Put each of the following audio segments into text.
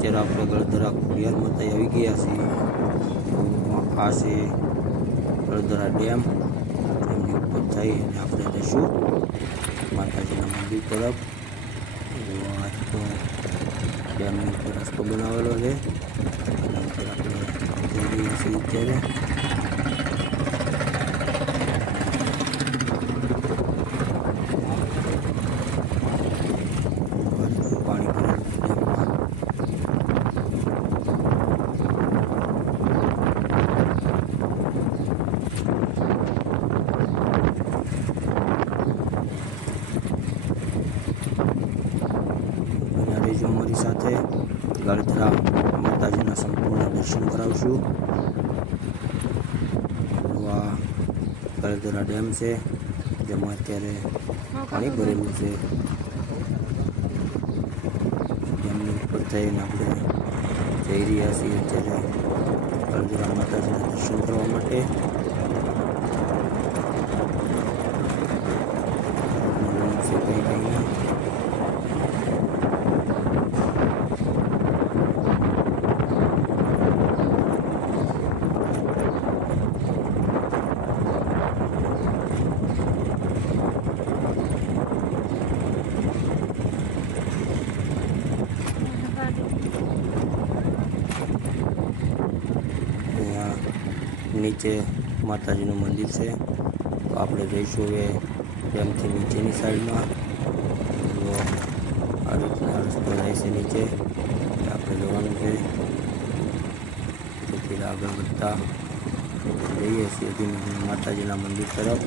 અત્યારે આપણે ગળધરા ખોડિયાર માતા આવી ગયા છીએ. પાસે ગળધરા ડેમ, એમની ઉપર થઈ અને આપણે જઈશું. માતાજીના મંદિર તરફ. તો ડેમની ઉપર રસ્તો બનાવેલો છે. આપણે જઈ રહ્યા છીએ અત્યારે આ રીતનું પાણી ભરેલું છે ડેમમાં બન્યા રહેજો અમારી સાથે ગળધરા માતાજીના સંપૂર્ણ તો આ ગળધરા ડેમ છે. જેમાં અત્યારે પાણી ભરેલું છે. ડેમની ઉપર થઈને આપણે જઈ રહ્યા છીએ અત્યારે ગળધરા માતાજીના દર્શન કરવા માટે છે કંઈ કંઈ નહીં અહીંયા નીચે માતાજીનું મંદિર છે. તો આપણે જઈશું હવે ડેમથી નીચેની સાઈડમાં તો આ રીતના રસ્તો જાય છે નીચે. આપણે જવાનું છે. તેથી આગળ વધતા જઈએ છીએ માતાજીના મંદિર તરફ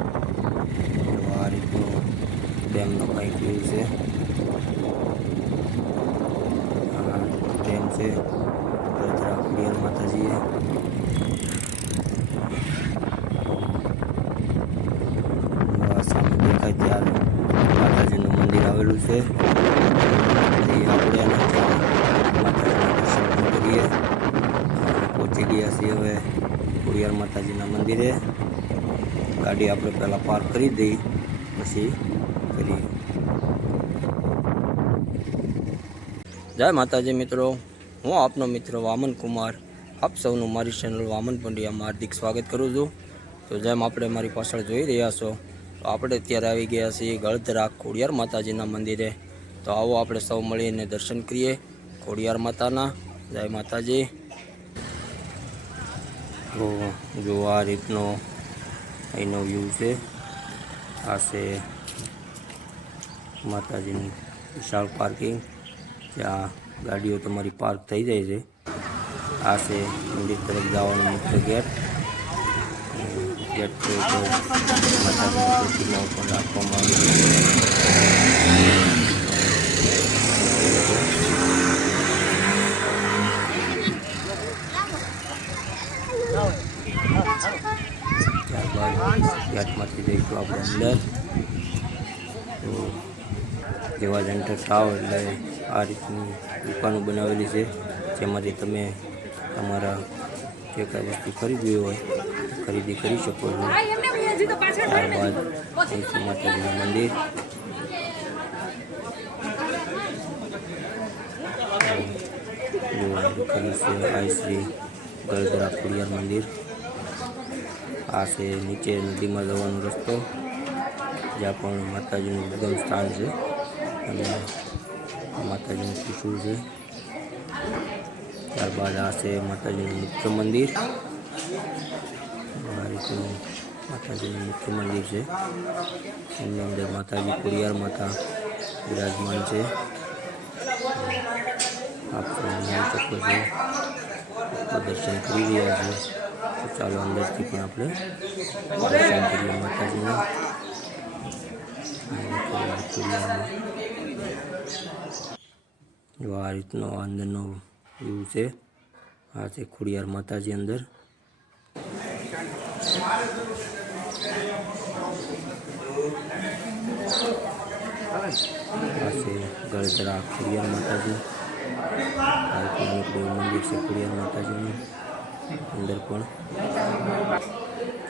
તો આ રીતનો ડેમનો કંઈક વ્યૂ છે આ ડેમ છે વડોદરા ખોડિયાર માતાજીએ તો આ સામે દેખાય ત્યાં માતાજીનું મંદિર આવેલું છે એ આપણે અને ત્યાં માતાજીના દર્શન પણ કરીએ આપણે પહોંચી ગયા છીએ હવે ખોડિયાર માતાજીના મંદિરે ગાડી આપણે પહેલાં પાર્ક કરી દઈ, પછી કરીએ જય માતાજી મિત્રો, હું આપનો મિત્ર વામન કુમાર. આપ સૌનું મારી ચેનલ વામન પંડ્યામાં હાર્દિક સ્વાગત કરું છું. તો જેમ આપણે મારી પાછળ જોઈ રહ્યા છો, તો આપણે અત્યારે આવી ગયા છીએ ગળધરા ખોડિયાર માતાજીના મંદિરે. તો આવો આપણે સૌ મળીને દર્શન કરીએ ખોડિયાર માતાના. જય માતાજી. તો જો આ રીતનો અહીંનો વ્યૂ છે, આ છે માતાજીની વિશાળ પાર્કિંગ, જ્યાં ગાડીઓ તમારી પાર્ક થઈ જાય છે. આ છે મંદિર તરફ જવાનો મુખ્ય ગેટ. ગેટ છે માતાજીની ઉપર રાખવામાં આવી ગેટમાંથી જઈશું આપણે અંદર. તો એવા જ એન્ટર થાવ એટલે આ રીતની દુકાનો બનાવેલી છે. જેમાંથી તમે તમારા જે કાંઈ વસ્તુ ખરીદવી હોય ખરીદી કરી શકો છો. ત્યારબાદ અહીંથી માતાજીનું મંદિર. લખેલું છે આઈ શ્રી ગળધરા ખોડિયાર મંદિર. આ છે નીચે નદીમાં જવાનો રસ્તો, જ્યાં પણ માતાજીનું ઉદ્ગમ સ્થાન છે અને માતાજીનું શિશુ છે. ત્યારબાદ આ છે માતાજીનું મુખ્ય મંદિર. આ રીતનું માતાજીનું મુખ્ય મંદિર છે. એની અંદર માતાજી કુરિયાર માતા બિરાજમાન છે. આપણે દર્શન કરી રહ્યા છે. તો ચાલો અંદરથી પણ આપણે દર્શન કરીએ માતાજીના. જો આ રીતનો અંદરનો વ્યૂ છે, આ છે ખોડિયાર માતાજી અંદર. આ છે ગળતરા ખોડિયાર માતાજી. આ રીતનું મંદિર છે ખોડિયાર માતાજીનું. અંદર પણ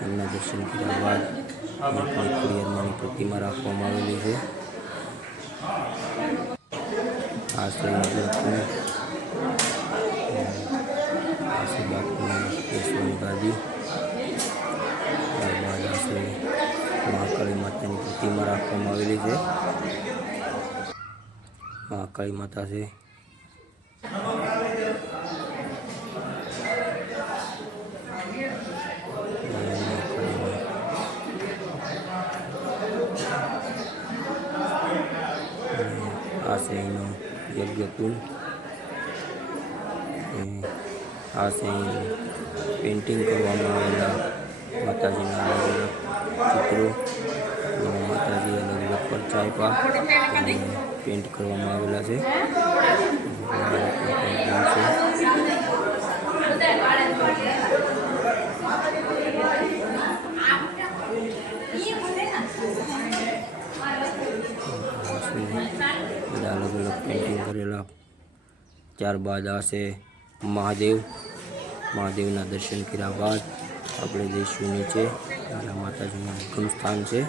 એમના દર્શન કર્યા બાદ ખોડિયારમાંની પ્રતિમા રાખવામાં આવેલી છે આ. આ બાપુની ગાદી મહાકાળી માતાની પ્રતિમા રાખવામાં આવેલી છે મહાકાળી માતા છે આ છે યજ્ઞકુંડ અને આ છે પેઇન્ટિંગ કરવામાં આવેલા માતાજીના અલગ અલગ ચિત્રો માતાજી અલગ અલગ પરચા આપ્યા પેઇન્ટ કરવામાં આવેલા છે. ત્યારબાદ આ છે મહાદેવ. મહાદેવના દર્શન કર્યા બાદ આપણે જઈશું નીચે. મારા માતાજીનું ઉગમ સ્થાન છે.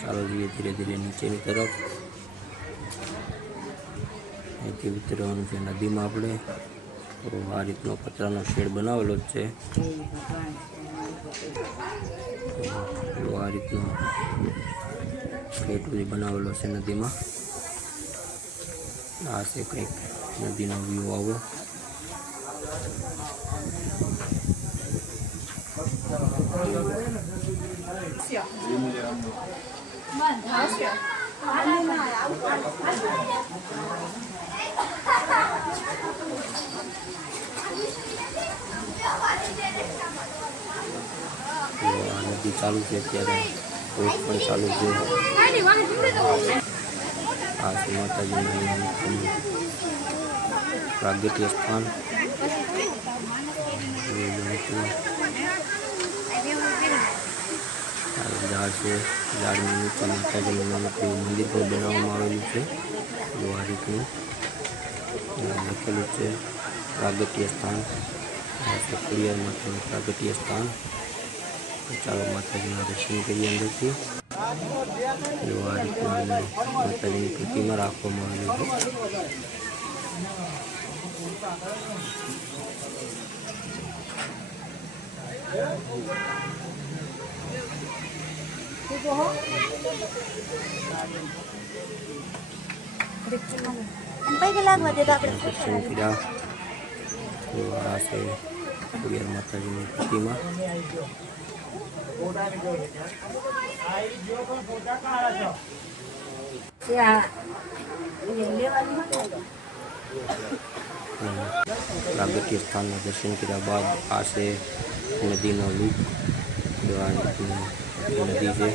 ચાલો જઈએ ધીરે ધીરે નીચેની તરફ. અહીંથી ઉતરવાનું છે નદીમાં આપણે. તો આ રીતનો પતરાનો શેડ બનાવેલો જ છે. તો આ રીતનો શેડ બનાવેલો છે નદીમાં. આ છે કંઈક નદીનો વ્યૂ આવો તો આ નદી ચાલુ છે અત્યારે બોટ પણ ચાલુ છે આ છે માતાજીનું પ્રાગટ્ય સ્થાન એ ગણેશનું આ ઝાડ છે ઝાડની નીચે માતાજીનું નાનકડું મંદિર પણ બનાવવામાં આવેલું છે જો આ રીતનું અહીંયા લખેલું છે પ્રાગટ્ય સ્થાન આ છે ખોડિયાર માતાનું પ્રાગટ્ય સ્થાન તો ચાલો માતાજીના દર્શન કરીએ અંદરથી જો આ રીતનું અહીં માતાજીની પ્રતિમા રાખવામાં આવેલી છે પૈકી લાગવા દે તો આપણે દર્શન કર્યા તો આ છે ખોડિયાર માતાજીની પ્રતિમા પ્રાગટ્ય સ્થાનના દર્શન કર્યા બાદ આ છે નદીનો લુક નદી છે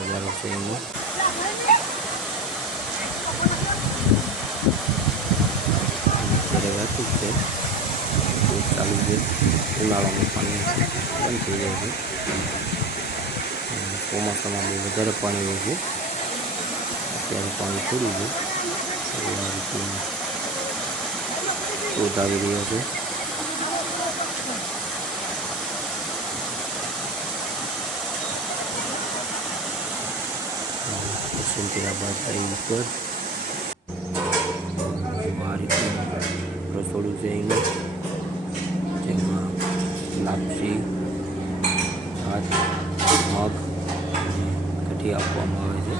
નજારો છે એનો અત્યારે છે ચાલુ છે ઉનાળામાં પાણી બંધ થઈ જાય છે ચોમાસામાં બહુ વધારે પાણી હોય છે. અત્યારે પાણી થોડું છે. આ રીતનું શોધ આવી રહ્યો છે. દર્શન કર્યા બાદ આ રીતનું રસોડું છે એનું. જેમાં લાપસી, ભાત, મગ કઢી આપવામાં આવે છે.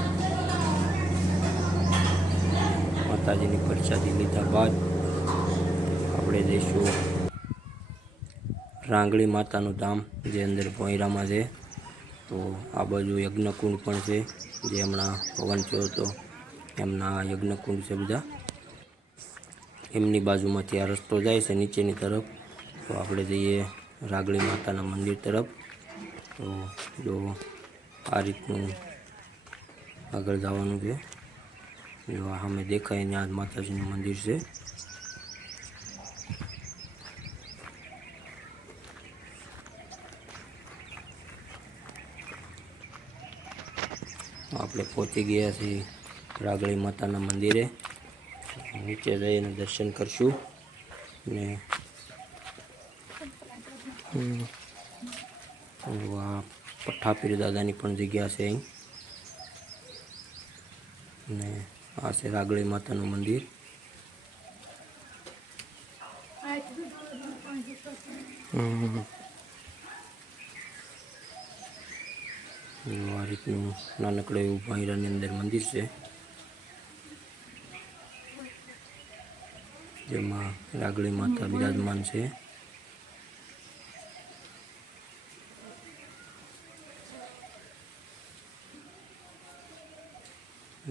માતાજીની પ્રસાદી લીધા બાદ આપણે જઈશું રાંગળી માતાનું ધામ, જે અંદર ભોંયરામાં છે. તો આ બાજુ યજ્ઞકુંડ પણ છે, જે હમણાં પવન થયો હતો. એમના યજ્ઞકુંડ છે બધા. એમની બાજુમાંથી આ રસ્તો જાય છે, નીચેની તરફ. તો આપણે જઈએ રાગળી માતાના મંદિર તરફ. તો જો આ રીતનું આગળ જવાનું છે. જો આ સામે દેખાય ને આ માતાજીનું મંદિર છે. આપણે પહોંચી ગયા છીએ રાગળી માતાના મંદિરે. નીચે જઈને દર્શન કરશું. ને પઠ્ઠાપીર દાદાની પણ જગ્યા છે અહીં. ને આ છે રાગળી માતાનું મંદિર. આ રીતનું નાનકડું એવું ભાઈરાની અંદર મંદિર છે. જેમાં રાગળી માતા બિરાજમાન છે.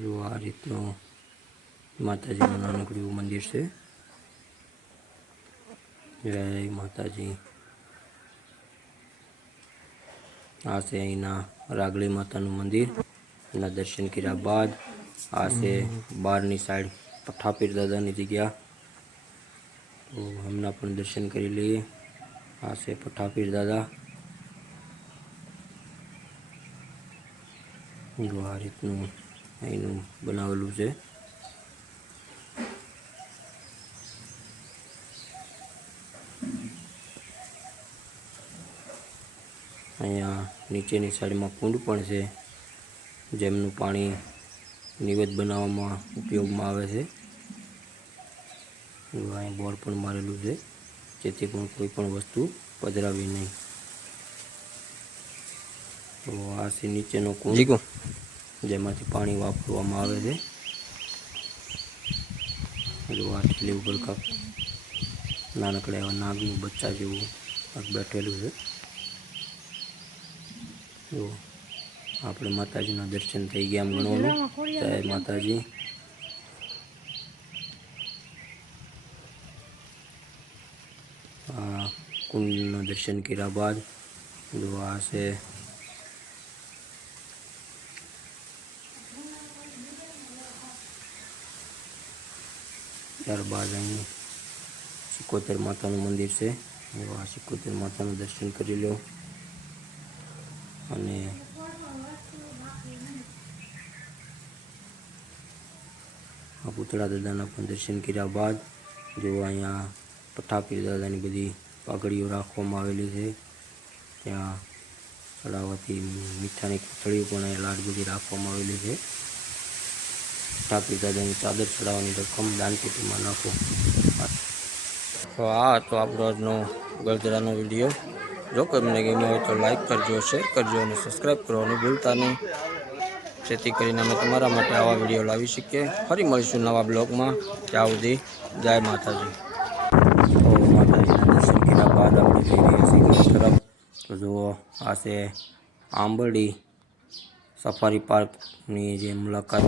જો આ રીતનું માતાજીનું નાનકડું એવું મંદિર છે. જય માતાજી. આ છે અહીંના રાગળી માતાનું મંદિર. એના દર્શન કર્યા બાદ આ છે બહારની સાઈડ પઠાપીર દાદાની જગ્યા. તો હમણાં પણ દર્શન કરી લઈએ. આ છે પઠાપીર દાદા. જો આ રીતનું અહીંનું બનાવેલું છે. અહીંયા નીચેની સાઈડમાં કુંડ પણ છે, જેમનું પાણી નિવેદ બનાવવામાં ઉપયોગમાં આવે છે. અહીં બોર્ડ પણ મારેલું છે, જેથી પણ કોઈ પણ વસ્તુ પધરાવી નહીં. તો આ છે નીચેનો કુંડ. જેમાંથી પાણી વાપરવામાં આવે છે. આ ઠેલી ઉપર કાપ નાનકડા એવા નાગનું બચ્ચા જેવું કાંક બેઠેલું છે. જો આપણે માતાજીના દર્શન થઈ ગયા એમ ગણવાનું. જય માતાજી. આ કુંડના દર્શન કર્યા બાદ જો આ છે ત્યારબાદ અહીં સિકોતેર માતાનું મંદિર છે. એવા સિકોતેર માતાનું દર્શન કરી લો અને આ પૂતળા દાદાના પણ દર્શન કર્યા બાદ જો અહીંયા પઠાપીર દાદાની બધી પાઘડીઓ રાખવામાં આવેલી છે. ત્યાં ચડાવવાથી મીઠાની પૂતળીઓ પણ અહીંયા લાડ બધી રાખવામાં આવેલી છે. પઠાપીર દાદાની ચાદર ચડાવવાની રકમ દાનપેટીમાં નાખો. તો આ હતો આપણો આજનો ગળજરાનો વીડિયો. જો તમને ગમ્યો હોય તો લાઈક કરજો શેર કરજો અને સબસ્ક્રાઈબ કરવાનું ભૂલતા નહીં. જેથી કરીને અમે તમારા માટે આવા વીડિયો લાવી શકીએ. ફરી મળીશું નવા બ્લોગમાં. ત્યાં સુધી જય માતાજી. માતાજીના બાદ આપણે તો જુઓ, આ છે આંબરડી. સફારી પાર્કની જે મુલાકાત